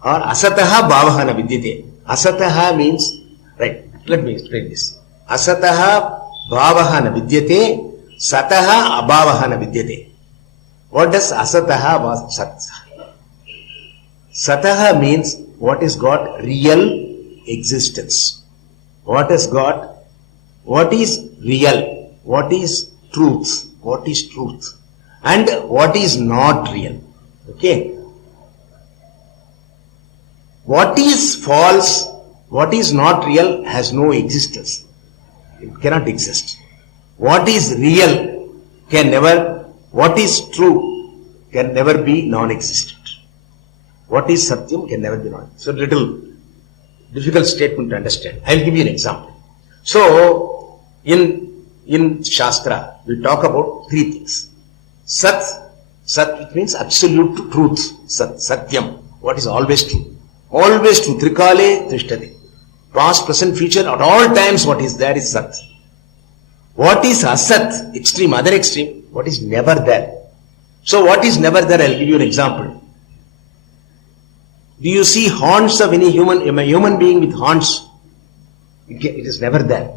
Or asataha bhavaha na vidyate. Asataha means, right, let me explain this. Asataha bhavaha na vidyate, sataha abhavaha na vidyate. What does asataha was sat? Sataha means what is got real existence. What is real? What is truth? And what is not real? Okay? What is false, what is not real has no existence. It cannot exist. What is real what is true can never be non-existent. What is Satyam can never be non-existent. So, little difficult statement to understand. I will give you an example. So, in Shastra, we talk about three things. Sat, it means absolute truth. Satyam, what is always true. Always true. Trikale Trishtade. Past, present, future, at all times what is there is Sat. What is Asat? Extreme, other extreme. What is never there. So what is never there? I will give you an example. Do you see horns of any a human being with horns? It is never there.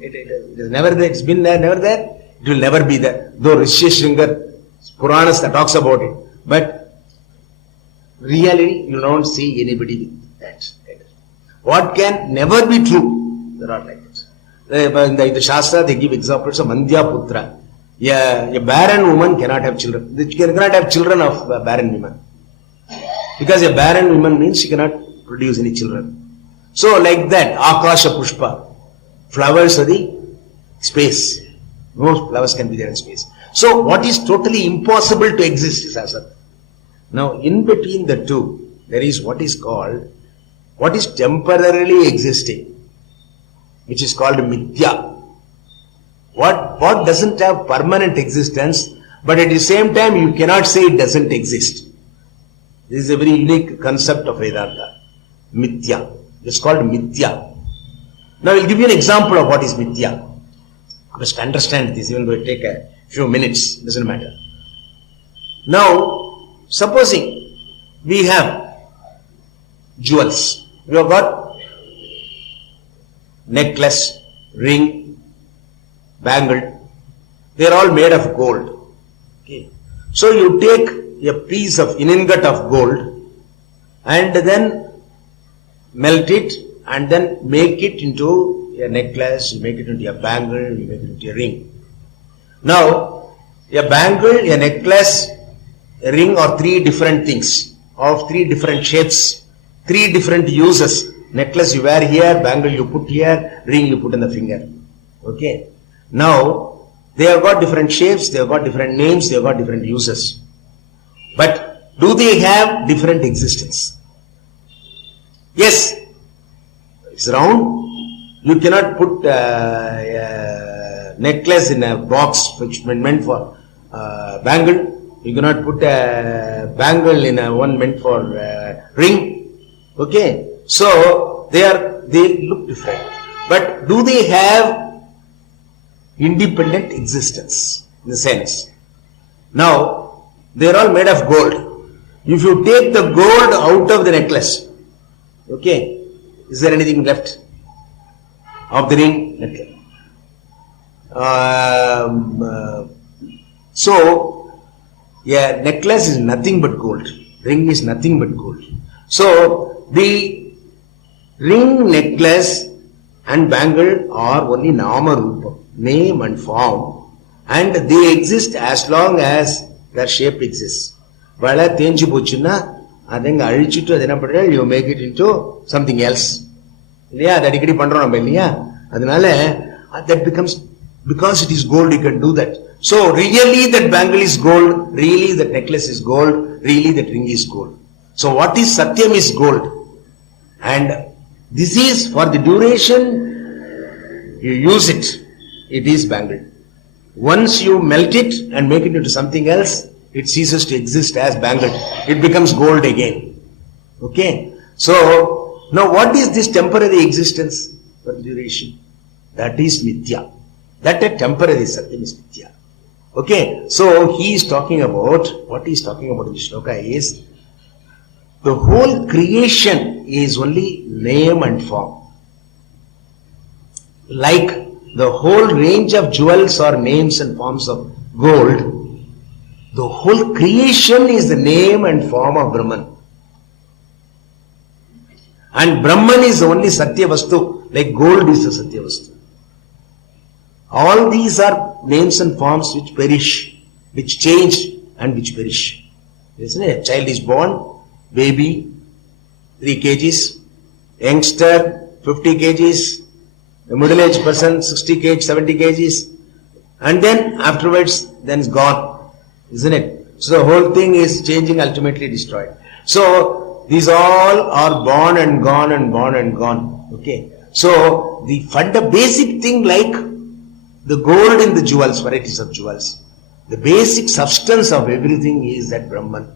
It is never there. It's been there, never there. It will never be there. Though Rishi Shringar, Puranas that talks about it. But really, you don't see anybody with that. What can never be true? There are like this. In the Shastra, they give examples of Mandya Putra. A barren woman cannot have children. She cannot have children of barren women. Because a barren woman means she cannot produce any children. So like that, Akasha Pushpa, flowers are the space. No flowers can be there in space. So what is totally impossible to exist is Asat. Now in between the two, there is what is temporarily existing, which is called Mithya. What doesn't have permanent existence but at the same time you cannot say it doesn't exist. This is a very unique concept of Vedanta. Mithya. It's called Mithya. Now I will give you an example of what is Mithya. Just understand this, even though it take a few minutes, doesn't matter. Now, supposing we have jewels. We have got necklace, ring, bangle. They are all made of gold. Okay. So you take a piece of an ingot of gold and then melt it and then make it into a necklace, you make it into a bangle, you make it into a ring. Now, a bangle, a necklace, a ring are three different things of three different shapes, three different uses. Necklace you wear here, bangle you put here, ring you put in the finger. Okay. Now, they have got different shapes, they have got different names, they have got different uses. But do they have different existence? Yes. It's round. You cannot put a necklace in a box which meant for bangle. You cannot put a bangle in a one meant for ring. Okay. So they look different. But do they have independent existence in the sense? Now, they are all made of gold. If you take the gold out of the necklace, okay, is there anything left of the ring? Necklace. So, yeah, necklace is nothing but gold. Ring is nothing but gold. So, the ring, necklace and bangle are only nama rupa, name and form, and they exist as long as their shape exists. Vala tenju pochuna, adhenga alichittu adena padal you make it into something else. Yeah, that ikadi pandrom namba illaya. Adanaala that becomes, because it is gold you can do that. So really that bangle is gold, really that necklace is gold, really that ring is gold. So what is Satyam is gold. And this is for the duration you use it, it is bangle. Once you melt it and make it into something else, it ceases to exist as bangle. It becomes gold again. Okay. So, now what is this temporary existence for duration? That is Mithya. That a temporary Satyam is Mithya. Okay. So, he is talking about, what he is talking about in the shloka is, the whole creation is only name and form. Like the whole range of jewels are names and forms of gold, the whole creation is the name and form of Brahman. And Brahman is the only Satya Vastu, like gold is the Satya Vastu. All these are names and forms which perish, which change and which perish. Isn't it? A child is born, baby, 3 kgs, youngster, 50 kgs, a middle-aged person, 60 kg, 70 kgs, and then afterwards, then it's gone, isn't it? So the whole thing is changing, ultimately destroyed. So these all are born and gone and born and gone. Okay. So the basic thing like the gold in the jewels, varieties of jewels, the basic substance of everything is that Brahman,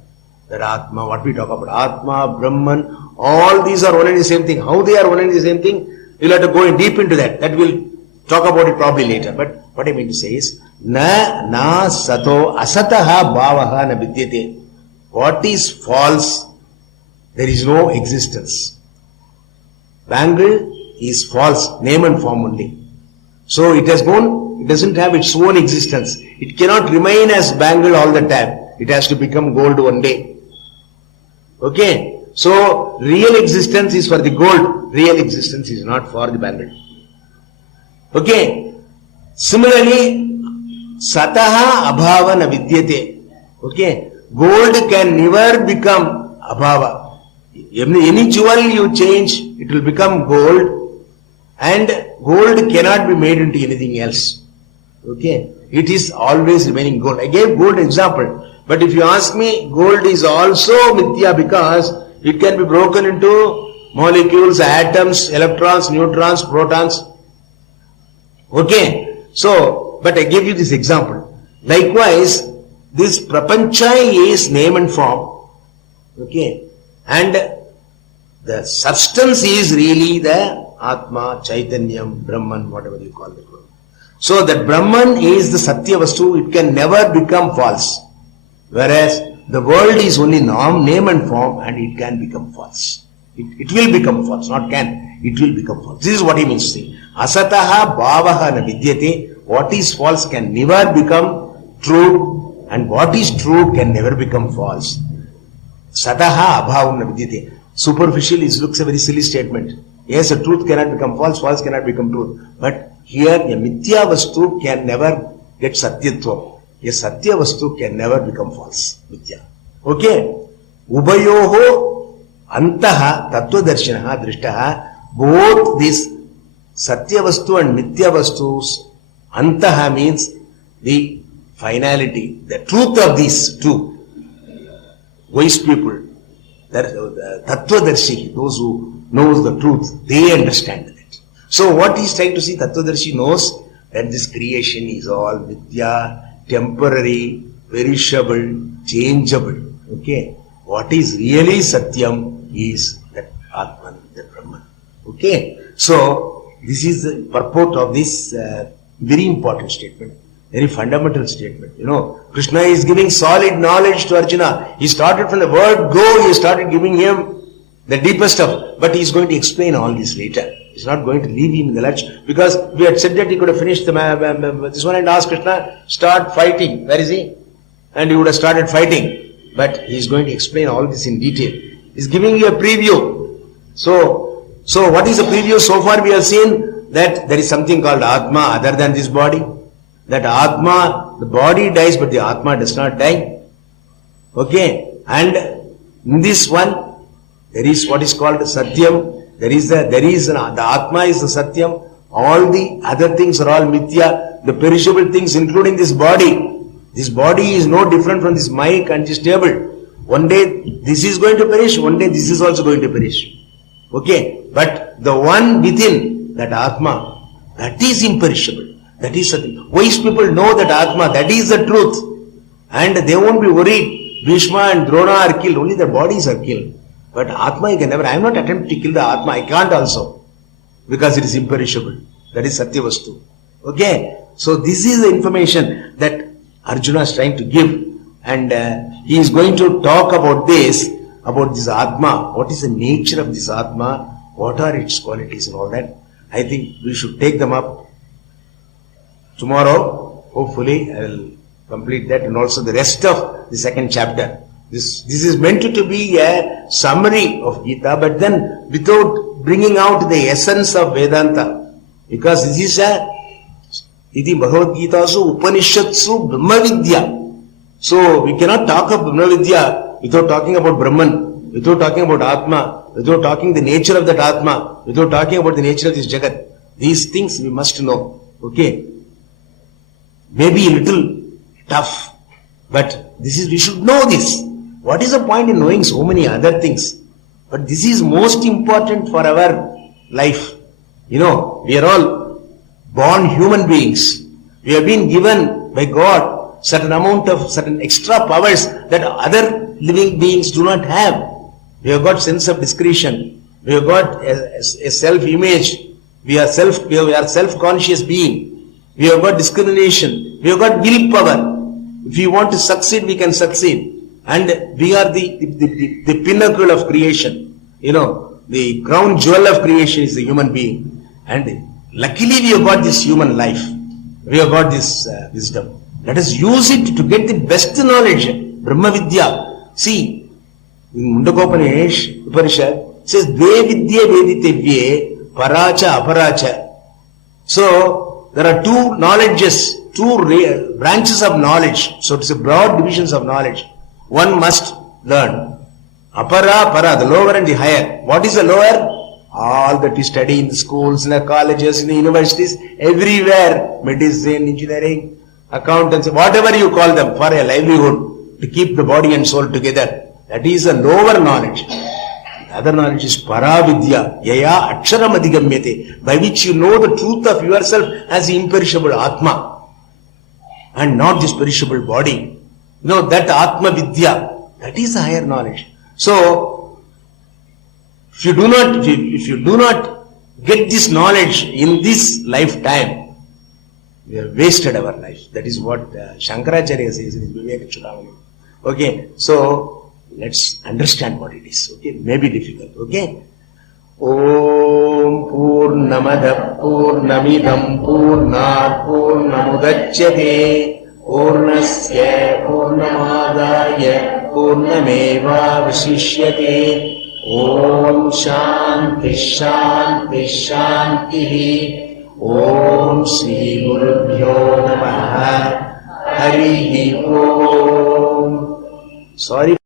that Atma, what we talk about, Atma, Brahman, all these are one and the same thing. How they are one and the same thing? You'll have to go in deep into that. That we'll talk about it probably later. But what I mean to say is, na sato asataha bhavaha na vidyate. What is false? There is no existence. Bangle is false, name and form only. So it has gone, it doesn't have its own existence. It cannot remain as bangle all the time. It has to become gold one day. Okay. So, real existence is for the gold, real existence is not for the bangle. Okay. Similarly, sataha abhava na vidyate. Okay. Gold can never become abhava. Any jewel you change, it will become gold, and gold cannot be made into anything else. Okay. It is always remaining gold. I gave gold example. But if you ask me, gold is also mithya because it can be broken into molecules, atoms, electrons, neutrons, protons. Okay. So, but I gave you this example. Likewise, this prapancha is name and form. Okay. And the substance is really the Atma, Chaitanyam, Brahman, whatever you call it. So that Brahman is the Satya Vastu, it can never become false. Whereas the world is only name and form, and it can become false. It will become false, not can, it will become false. This is what he means to say. Asataha bhavaha na vidyate. What is false can never become true, and what is true can never become false. Sataha abhavam na vidyate. Superficial looks a very silly statement. Yes, a truth cannot become false, false cannot become truth. But here, a mithya vastu can never get satyatvam. A satya vastu can never become false. Mithya. Okay? Ubayoho antaha tattva darshanaha drishtaha. Both this satya vastu and mithya vastus, antaha means the finality, the truth of these two. Wise people, tattva darshi, those who knows the truth, they understand it. So what he's trying to see, tattva darshi knows that this creation is all mithya, temporary, perishable, changeable. Okay? What is really Satyam is that Atman, that Brahman. Okay? So, this is the purport of this very important statement, very fundamental statement. You know, Krishna is giving solid knowledge to Arjuna. He started from the word go, he started giving him the deepest stuff. But he is going to explain all this later. He's not going to leave him in the lurch, because we had said that he could have finished this one and asked Krishna, start fighting. Where is he? And he would have started fighting. But he is going to explain all this in detail. He's giving you a preview. So what is the preview? So far we have seen that there is something called Atma other than this body. That Atma, the body dies, but the Atma does not die. Okay? And in this one, there is what is called Satyam. The Atma is the Satyam. All the other things are all Mithya. The perishable things, including this body. This body is no different from this mic and this table. One day this is going to perish, one day this is also going to perish. Okay? But the one within, that Atma, that is imperishable. That is Satyam. Wise people know that Atma, that is the truth. And they won't be worried. Bhishma and Drona are killed, only their bodies are killed. But Atma you can never. I am not attempting to kill the Atma, I can't also. Because it is imperishable. That is Satya Vastu. Okay? So this is the information that Arjuna is trying to give. And he is going to talk about this Atma. What is the nature of this Atma? What are its qualities and all that? I think we should take them up tomorrow. Hopefully I will complete that, and also the rest of the second chapter. This is meant to be a summary of Gita, but then without bringing out the essence of Vedanta. Because this is Iti Bhagavad Gita su Upanishatsu Brahma Vidya. So we cannot talk of Brahma Vidya without talking about Brahman, without talking about Atma, without talking the nature of that Atma, without talking about the nature of this Jagat. These things we must know. Okay? Maybe a little tough, but we should know this. What is the point in knowing so many other things? But this is most important for our life. You know, we are all born human beings. We have been given by God certain extra powers that other living beings do not have. We have got sense of discretion. We have got a self-image. We are self-conscious being. We have got discrimination. We have got willpower. If we want to succeed, we can succeed. And we are the pinnacle of creation. You know, the crown jewel of creation is the human being. And luckily we have got this human life. We have got this wisdom. Let us use it to get the best knowledge. Brahma Vidya. See, in Mundakopanishad says, Dve Vidya Veditevye Paracha Aparacha. So, there are two knowledges, two branches of knowledge. So, it's a broad divisions of knowledge. One must learn. Apara, para, the lower and the higher. What is the lower? All that we study in the schools, in the colleges, in the universities, everywhere. Medicine, engineering, accountants, whatever you call them, for a livelihood, to keep the body and soul together. That is the lower knowledge. The other knowledge is Paravidya, Yaya Aksharam Adhigamyate, by which you know the truth of yourself as the imperishable Atma, and not this perishable body. No, that Atma Vidya, that is higher knowledge. So, if you do not get this knowledge in this lifetime, we have wasted our life. That is what Shankaracharya says in his Viveka Chudamani. Okay, so let's understand what it is. Okay, may be difficult. Okay. Om Purnamada Purnamidam Purnat Purnamudachyate Purnasya Purnamadaya Purnameva Vasishyate. Om Shanti Shanti Shanti. Om Shri Gurubhyo Namaha. Hari Om. Sorry.